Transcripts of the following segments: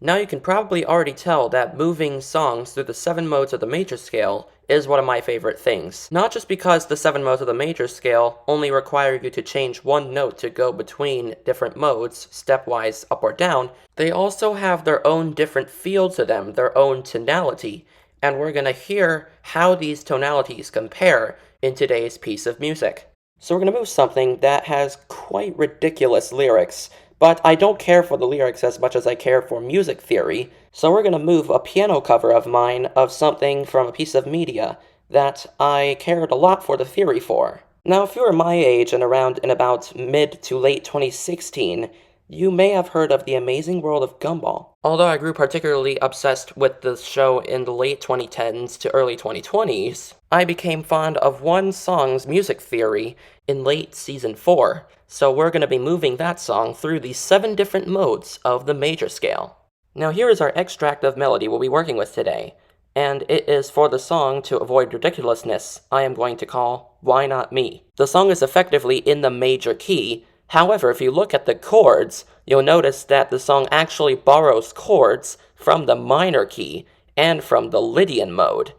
Now you can probably already tell that moving songs through the 7 modes of the major scale is one of my favorite things. Not just because the 7 modes of the major scale only require you to change one note to go between different modes, stepwise up or down, they also have their own different feel to them, their own tonality, and we're gonna hear how these tonalities compare in today's piece of music. So we're gonna move something that has quite ridiculous lyrics, but I don't care for the lyrics as much as I care for music theory, so we're gonna move a piano cover of mine of something from a piece of media that I cared a lot for the theory for. Now, if you were my age and around in about mid to late 2016, you may have heard of The Amazing World of Gumball. Although I grew particularly obsessed with the show in the late 2010s to early 2020s, I became fond of one song's music theory in late season 4, so we're going to be moving that song through the 7 different modes of the major scale. Now here is our extract of melody we'll be working with today, and it is for the song, to avoid ridiculousness, I am going to call Why Not Me. The song is effectively in the major key. However, if you look at the chords, you'll notice that the song actually borrows chords from the minor key and from the Lydian mode.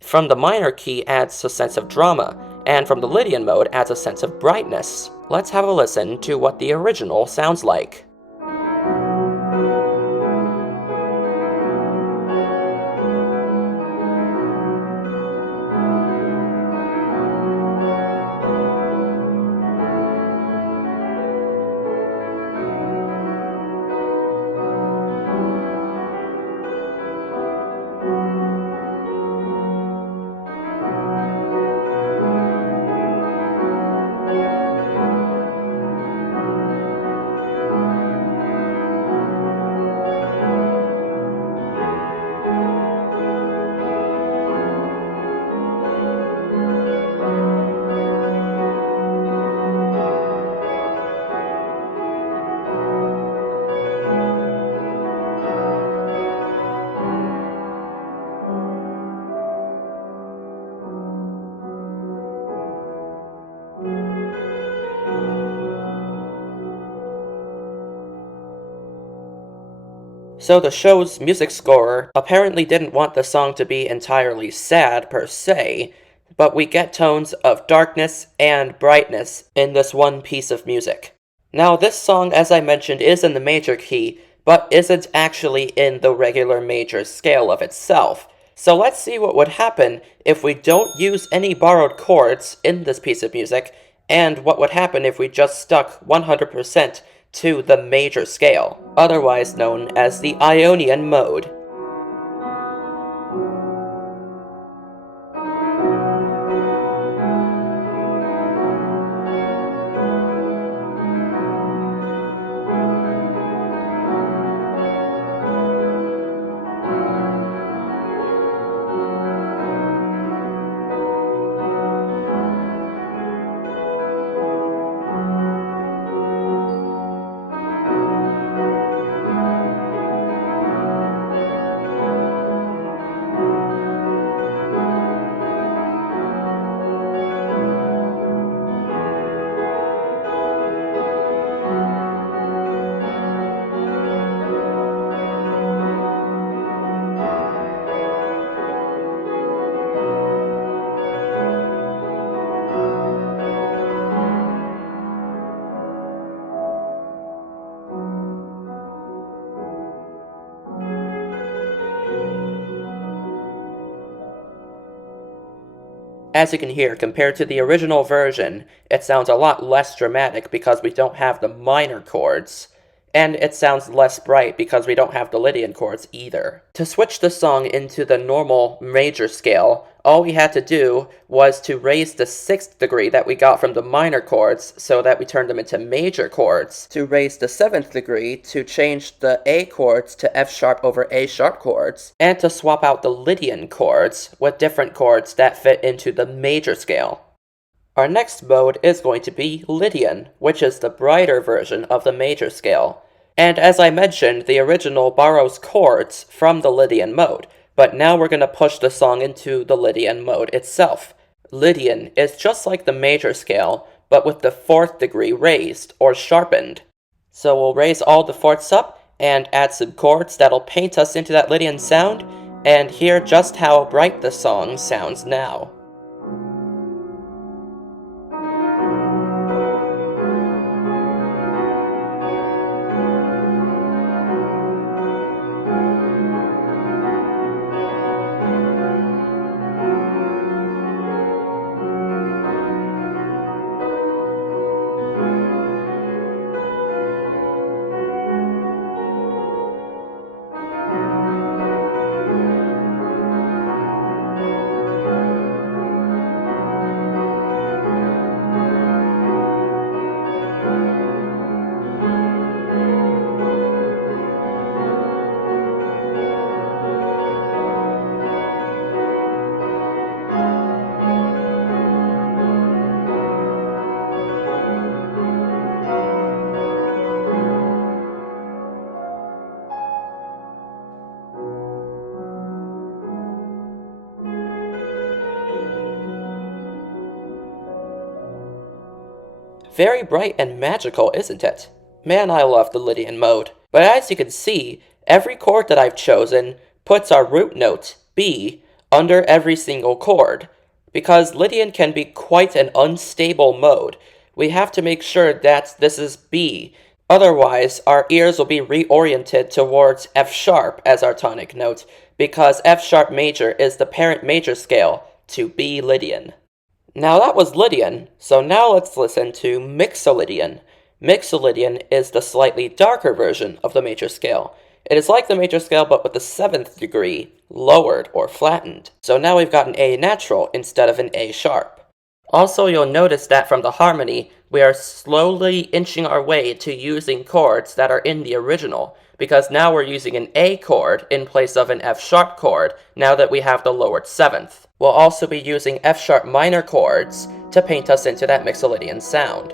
From the minor key adds a sense of drama, and from the Lydian mode adds a sense of brightness. Let's have a listen to what the original sounds like. So the show's music scorer apparently didn't want the song to be entirely sad per se, but we get tones of darkness and brightness in this one piece of music. Now this song, as I mentioned, is in the major key, but isn't actually in the regular major scale of itself. So let's see what would happen if we don't use any borrowed chords in this piece of music, and what would happen if we just stuck 100% to the major scale, otherwise known as the Ionian mode. As you can hear, compared to the original version, it sounds a lot less dramatic because we don't have the minor chords, and it sounds less bright because we don't have the Lydian chords either. To switch the song into the normal major scale, all we had to do was to raise the 6th degree that we got from the minor chords so that we turned them into major chords, to raise the 7th degree to change the A chords to F sharp over A sharp chords, and to swap out the Lydian chords with different chords that fit into the major scale. Our next mode is going to be Lydian, which is the brighter version of the major scale. And as I mentioned, the original borrows chords from the Lydian mode, but now we're going to push the song into the Lydian mode itself. Lydian is just like the major scale, but with the 4th degree raised, or sharpened. So we'll raise all the fourths up, and add some chords that'll paint us into that Lydian sound, and hear just how bright the song sounds now. Very bright and magical, isn't it? Man, I love the Lydian mode. But as you can see, every chord that I've chosen puts our root note, B, under every single chord. Because Lydian can be quite an unstable mode, we have to make sure that this is B. Otherwise, our ears will be reoriented towards F sharp as our tonic note, because F sharp major is the parent major scale to B Lydian. Now that was Lydian, so now let's listen to Mixolydian. Mixolydian is the slightly darker version of the major scale. It is like the major scale but with the 7th degree lowered or flattened. So now we've got an A natural instead of an A sharp. Also, you'll notice that from the harmony, we are slowly inching our way to using chords that are in the original, because now we're using an A chord in place of an F sharp chord now that we have the lowered 7th. We'll also be using F sharp minor chords to paint us into that Mixolydian sound.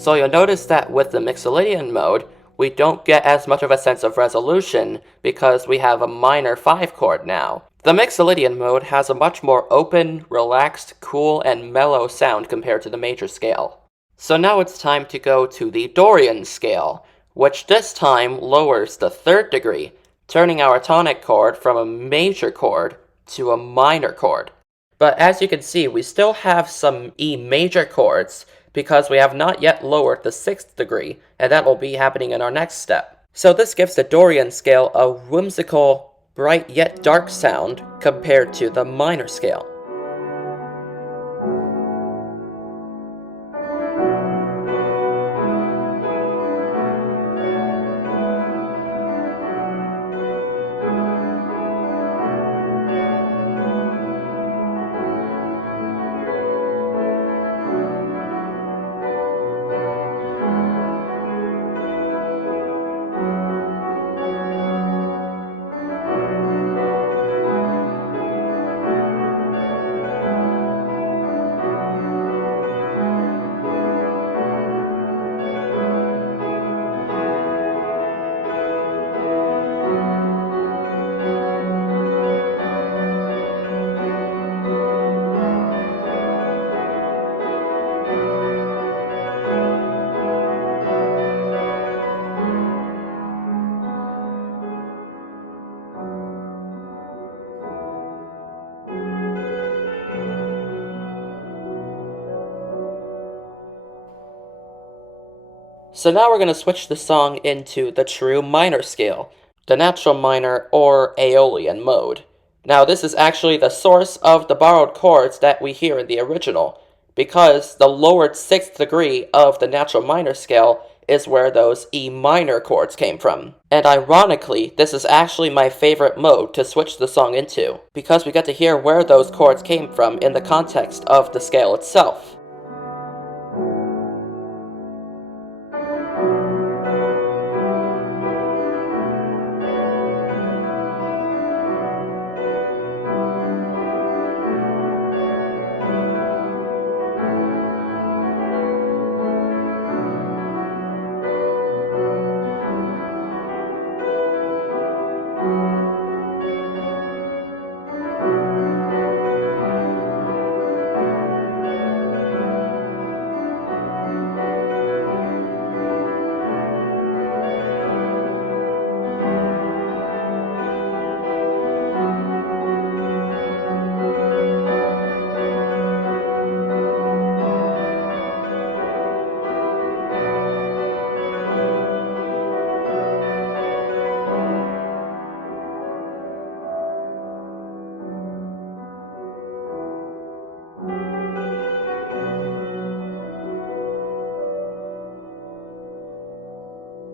So you'll notice that with the Mixolydian mode, we don't get as much of a sense of resolution because we have a minor 5 chord now. The Mixolydian mode has a much more open, relaxed, cool, and mellow sound compared to the major scale. So now it's time to go to the Dorian scale, which this time lowers the 3rd degree, turning our tonic chord from a major chord to a minor chord. But as you can see, we still have some E major chords, because we have not yet lowered the 6th degree, and that will be happening in our next step. So this gives the Dorian scale a whimsical, bright yet dark sound compared to the minor scale. So now we're going to switch the song into the true minor scale, the natural minor or Aeolian mode. Now this is actually the source of the borrowed chords that we hear in the original, because the lowered 6th degree of the natural minor scale is where those E minor chords came from. And ironically, this is actually my favorite mode to switch the song into, because we get to hear where those chords came from in the context of the scale itself.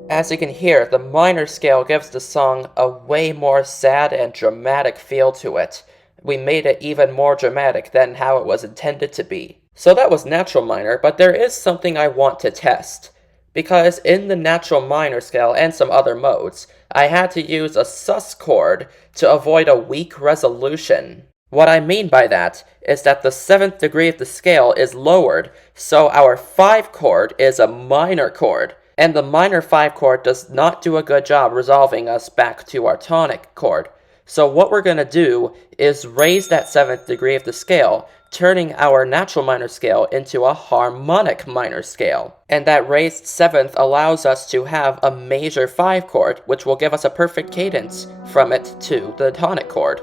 As you can hear, the minor scale gives the song a way more sad and dramatic feel to it. We made it even more dramatic than how it was intended to be. So that was natural minor, but there is something I want to test. Because in the natural minor scale and some other modes, I had to use a sus chord to avoid a weak resolution. What I mean by that is that the 7th degree of the scale is lowered, so our 5 chord is a minor chord. And the minor 5 chord does not do a good job resolving us back to our tonic chord. So what we're going to do is raise that 7th degree of the scale, turning our natural minor scale into a harmonic minor scale. And that raised 7th allows us to have a major 5 chord, which will give us a perfect cadence from it to the tonic chord.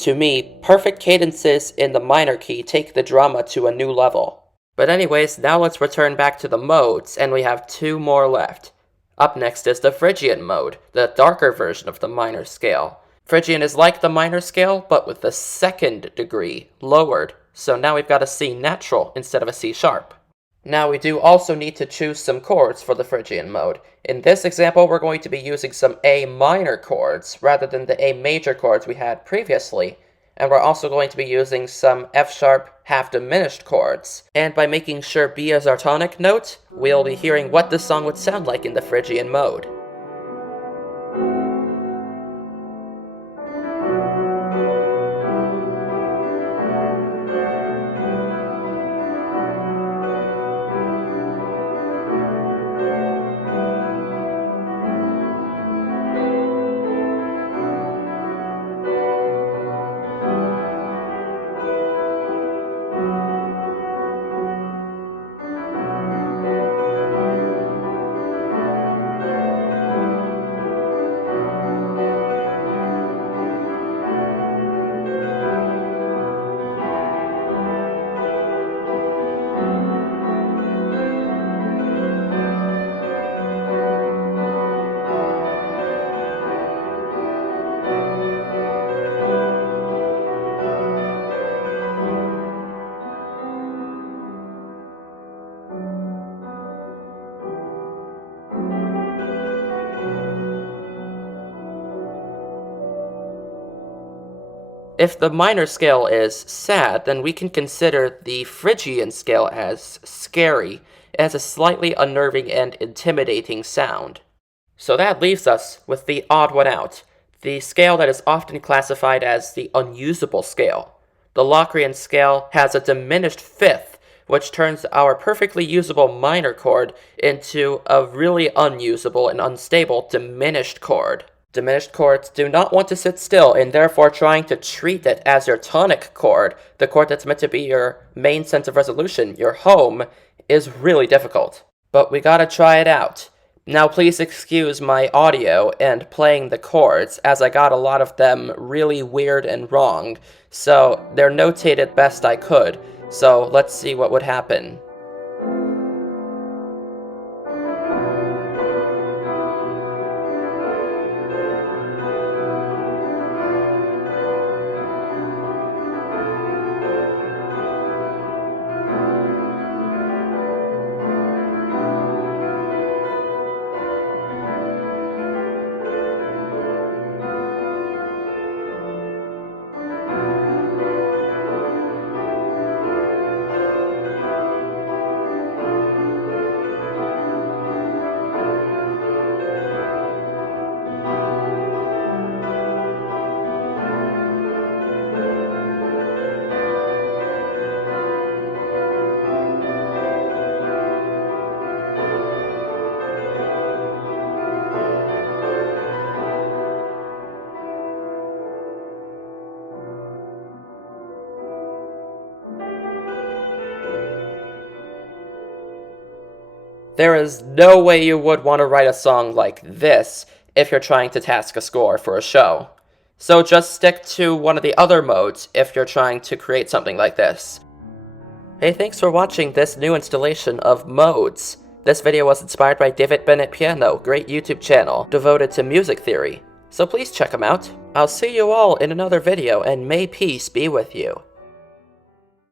To me, perfect cadences in the minor key take the drama to a new level. But anyways, now let's return back to the modes, and we have 2 more left. Up next is the Phrygian mode, the darker version of the minor scale. Phrygian is like the minor scale, but with the 2nd degree lowered, so now we've got a C natural instead of a C sharp. Now we do also need to choose some chords for the Phrygian mode. In this example, we're going to be using some A minor chords rather than the A major chords we had previously. And we're also going to be using some F sharp half diminished chords. And by making sure B is our tonic note, we'll be hearing what the song would sound like in the Phrygian mode. If the minor scale is sad, then we can consider the Phrygian scale as scary. It has a slightly unnerving and intimidating sound. So that leaves us with the odd one out, the scale that is often classified as the unusable scale. The Locrian scale has a diminished fifth, which turns our perfectly usable minor chord into a really unusable and unstable diminished chord. Diminished chords do not want to sit still, and therefore trying to treat it as your tonic chord, the chord that's meant to be your main sense of resolution, your home, is really difficult. But we gotta try it out. Now please excuse my audio and playing the chords, as I got a lot of them really weird and wrong, so they're notated best I could, so let's see what would happen. There is no way you would want to write a song like this if you're trying to task a score for a show. So just stick to one of the other modes if you're trying to create something like this. Hey, thanks for watching this new installation of Modes. This video was inspired by David Bennett Piano, great YouTube channel devoted to music theory. So please check him out. I'll see you all in another video, and may peace be with you.